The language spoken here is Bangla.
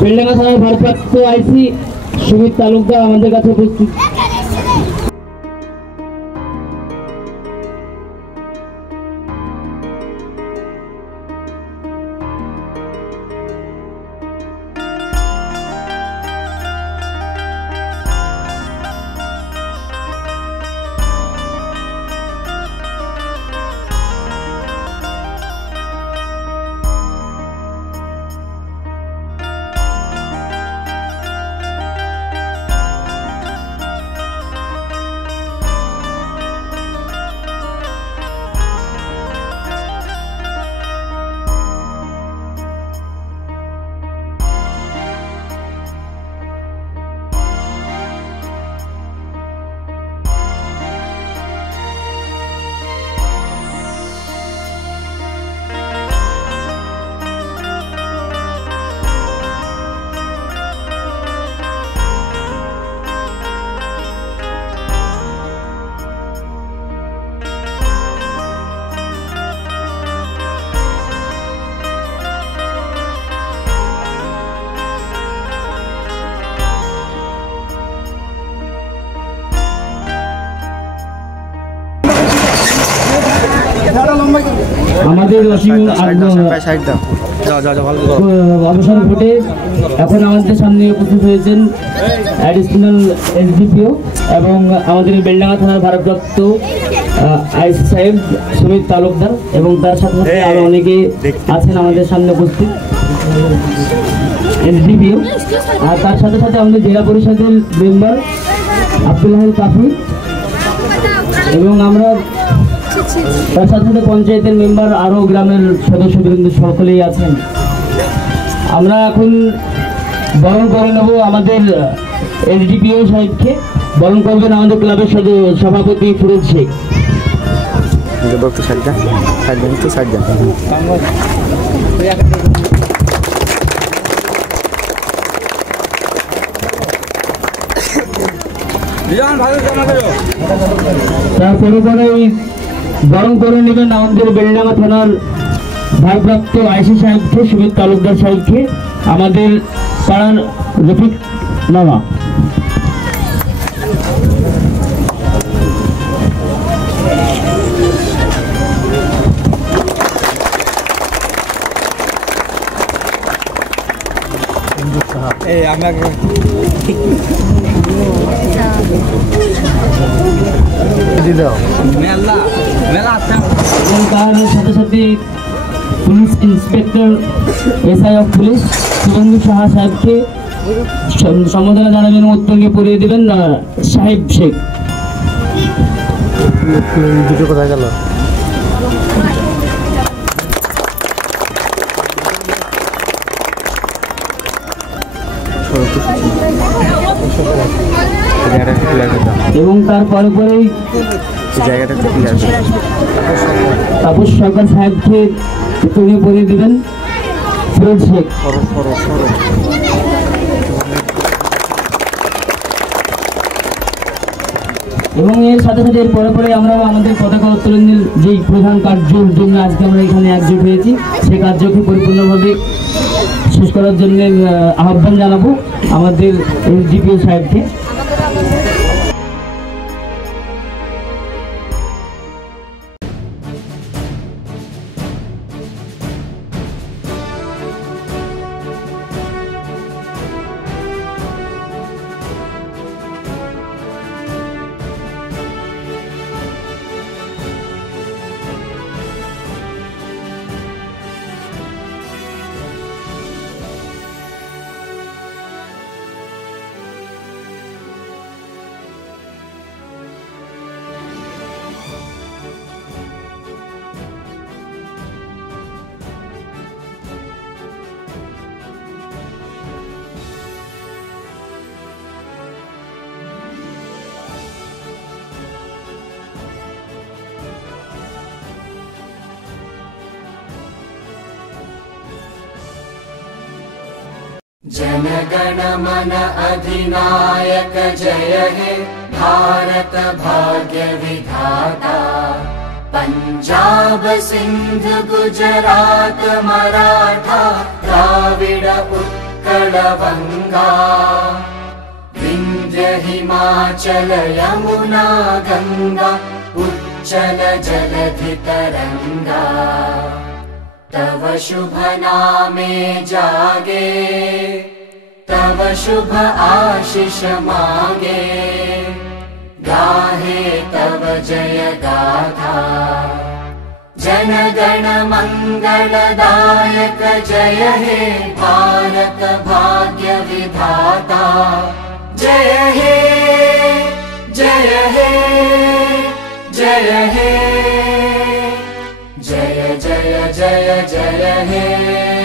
বেলডাঙ্গা থানার ভারপ্রাপ্ত আইসি সুমিত তালুকদার আমাদের কাছে উপস্থিত। আমাদের অবসর ঘটে এখন আমাদের সামনে উপস্থিত হয়েছেন অ্যাডিশনাল এসডিপিও এবং আমাদের বেলডাঙ্গা থানার ভারপ্রাপ্ত আইসি সাহেব সুমিত তালুকদার এবং তার সাথে সাথে আরো অনেকে আছেন আমাদের সামনে উপস্থিত এসডিপিও, আর তার সাথে সাথে আমাদের জেলা পরিষদের মেম্বার আব্দুল্লাহ কাফি এবং আমরা তার সাথে সাথে পঞ্চায়েতের মেম্বার আরও গ্রামের সদস্যবৃন্দ সকলেই আছেন। আমরা এখন বরণ করে নেব আমাদের এসডিপিও সাহেবকে। বরণ করবেন আমাদের ক্লাবের সভাপতি ফিরোজ শেখ। তারপরে বরণ করে নেবেন আমাদের বেলডাঙ্গা থানার ভারপ্রাপ্ত আইসি সাহেবকে সুমিত তালুকদার সাহেবকে, আমাদের পাড়ার রফিক মামা। তার সাথে সাথে police inspector SI of police Suvendu Saha সাহেবকে সম্বোধনা জানাবেন, উত্তরকে পড়িয়ে দেবেন সাহেব শেখ। দুটো কোথায় গেল? এবং তারপরে পরেই তাপস সরকার সাহেবকে উত্তরীয় পড়িয়ে দেবেন ফিরোজ শেখ। এবং এর সাথে সাথে এর পরে পরে আমরা আমাদের পতাকা উত্তোলনের যেই প্রধান কার্যের জন্য আজকে আমরা এখানে একজোট হয়েছি সেই কার্যকে পরিপূর্ণভাবে শেষ করার জন্য আহ্বান জানাবো আমাদের এসডিপিও সাহেবকে। जनगण मन अधिनायक जय हे भारत भाग्य विधाता। पंजाब सिंध गुजरात मराठा द्राविड उत्कल लवङ्गा विन्ध्य हिमाचल यमुना गङ्गा उच्चल जलधि तरङ्गा तव शुभ नामे जागे तव शुभ आशीष मागे गाहे तव जय गाथा जन गण मंगलदायक जय हे भारत भाग्य विधाता जय हे जय हे जय हे जय जय जय जय हे।